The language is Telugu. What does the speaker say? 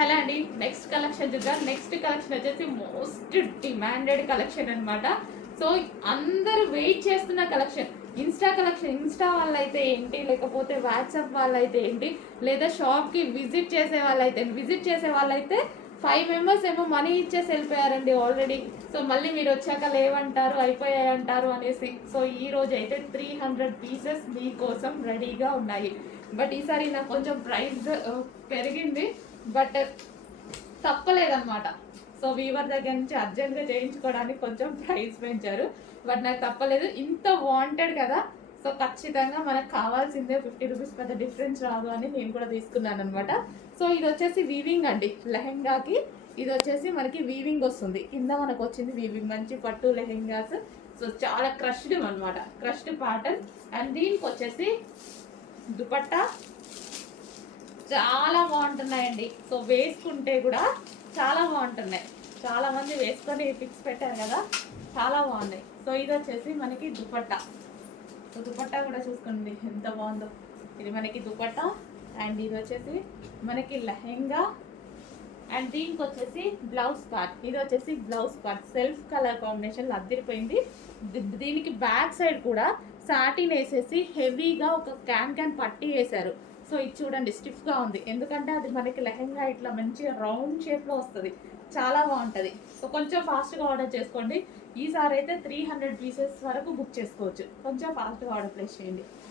హలో అండి, నెక్స్ట్ కలెక్షన్ చూద్దాం. నెక్స్ట్ కలెక్షన్ వచ్చేసి మోస్ట్ డిమాండెడ్ కలెక్షన్ అనమాట. సో అందరూ వెయిట్ చేస్తున్న కలెక్షన్. ఇన్స్టా వాళ్ళైతే ఏంటి, లేకపోతే వాట్సాప్ వాళ్ళైతే ఏంటి, లేదా షాప్కి విజిట్ చేసే వాళ్ళైతే 5 మెంబర్స్ ఏమో మనీ ఇచ్చేసి వెళ్ళిపోయారండి ఆల్రెడీ. సో మళ్ళీ మీరు వచ్చాక లేవంటారు, అయిపోయాయంటారు అనేసి. సో ఈ రోజు అయితే 300 పీసెస్ మీకోసం రెడీగా ఉన్నాయి. బట్ ఈసారి నాకు కొంచెం ప్రైస్ పెరిగింది, బట్ తప్పలేదన్నమాట. సో వీవర్ దగ్గర నుంచి అర్జెంట్గా చేయించుకోవడానికి కొంచెం ప్రైస్ పెంచారు, బట్ నాకు తప్పలేదు. ఇంత వాంటెడ్ కదా, సో ఖచ్చితంగా మనకు కావాల్సిందే. 50 రూపీస్ పెద్ద డిఫరెన్స్ రాదు అని నేను కూడా తీసుకున్నాను అనమాట. సో ఇది వచ్చేసి వీవింగ్ అండి, లెహెంగాకి ఇది వచ్చేసి మనకి వీవింగ్ వస్తుంది. కింద మనకు వచ్చింది వీవింగ్, మంచి పట్టు లెహెంగాస్. సో చాలా క్రష్డ్ అనమాట, క్రష్డ్ ప్యాటర్న్. అండ్ దీనికి వచ్చేసి దుపట్టా చాలా బాగుంటున్నాయండి. సో వేసుకుంటే కూడా చాలా బాగుంటున్నాయి. చాలా మంది వేసుకొని పిక్స్ పెట్టారు కదా, చాలా బాగున్నాయి. సో ఇది వచ్చేసి మనకి దుపట్టా. సో దుపట్టా కూడా చూసుకోండి ఎంత బాగుందో. ఇది మనకి దుపట్టా. అండ్ ఇది వచ్చేసి మనకి లెహెంగా. అండ్ దీనికి వచ్చేసి బ్లౌజ్ పార్ట్. ఇది వచ్చేసి blouse part self colour combination అద్దరిపోయింది. దీనికి బ్యాక్ సైడ్ కూడా సాటిన్ వేసేసి హెవీగా ఒక క్యాన్ పట్టి వేశారు. సో ఇది చూడండి స్టిఫ్గా ఉంది, ఎందుకంటే అది మనకి లెహెంగా ఇట్లా మంచిగా రౌండ్ షేప్లో వస్తుంది, చాలా బాగుంటుంది. సో కొంచెం ఫాస్ట్గా ఆర్డర్ చేసుకోండి. ఈసారి అయితే 300 పీసెస్ వరకు బుక్ చేసుకోవచ్చు. కొంచెం ఫాస్ట్గా ఆర్డర్ ప్లేస్ చేయండి.